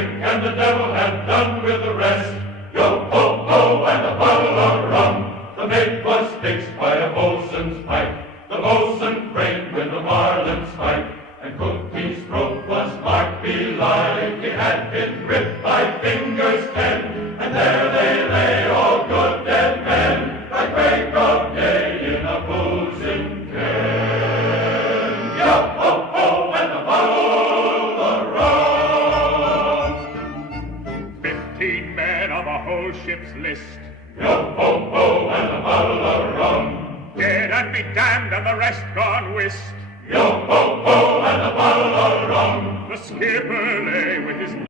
drink, and the devil had done with the rest. Yo ho ho, and a bottle of rum. The mate was fixed by a boatswain's pipe. The boatswain framed with a marlin's pipe, and Cookie's throat was marked belike. He had been ripped by fingers 10, and there they lay, all good dead men, by break of day in a boozing ken. Yo ho ho, and a bottle of rum. 15 men of a whole ship's list. Yo ho ho, and a bottle of rum. Dead and be damned, and the rest gone whist. Yo ho ho, and a bottle of rum. The skipper lay with his